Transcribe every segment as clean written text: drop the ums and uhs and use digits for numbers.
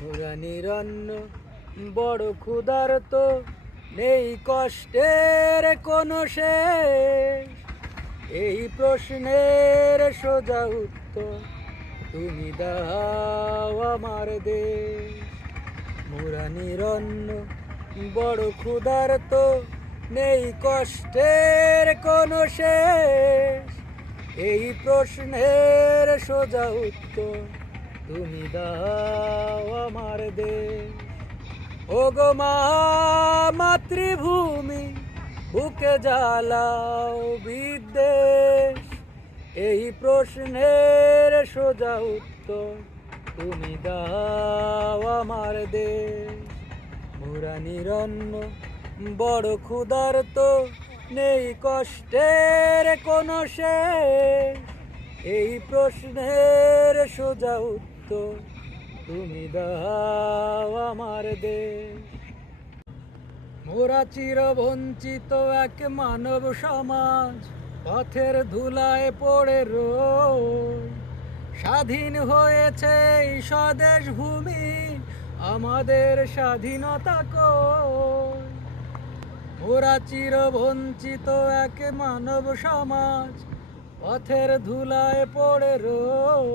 মোরা নিরন্ন বড় ক্ষুধার্ত, নেই কষ্টের কোনো শেষ। এই প্রশ্নের সোজা উত্তর তুমি দাও আমার দেশ। মোরা নিরন্ন বড় ক্ষুধার্ত, নেই কষ্টের কোনো শেষ। এই প্রশ্নের সোজা উত্তর তুমি দাও আমার দেশ। ওগো মা মাতৃভূমি, বুকে জ্বালাও বিদ্বেষ। এই প্রশ্নের সোজা উত্তর তুমি দাও আমার দেশ। মোরা নিরন্ন বড় ক্ষুধার্ত, নেই কষ্টের কোনো শেষ। এই প্রশ্নের সোজা উত্তর তুমি দাও আমার দেশ। মোরা চিরবঞ্চিত এক মানব সমাজ, পথের ধুলায় পড়ে রই। স্বাধীন হয়েছে এই স্বদেশ ভূমি, আমাদের স্বাধীনতা কই? মোরা চিরবঞ্চিত এক মানব সমাজ, পথের ধুলায় পড়ে রই।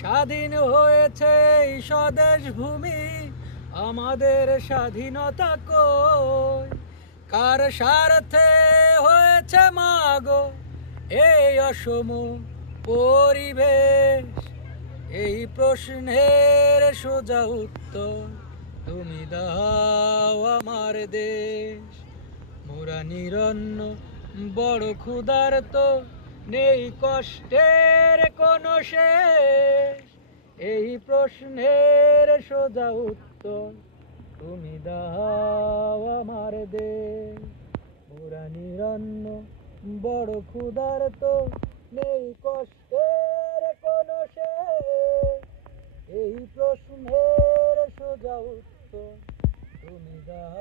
স্বাধীন হয়েছে এই স্বদেশ ভূমি, আমাদের স্বাধীনতা কই? কার স্বার্থে হয়েছে মাগো এই অসম পরিবেশ? এই প্রশ্নের সোজা উত্তর তুমি দাও আমার দেশ। মোরা নিরন্ন বড় ক্ষুধার্ত, নেই কষ্টের কোনো শেষ। এই প্রশ্নের সোজা উত্তর তুমি দাও আমার দেশ। মোরা নিরন্ন বড় ক্ষুধার্ত, নেই কষ্টের কোনো শেষ। এই প্রশ্নের সোজা উত্তর তুমি দাও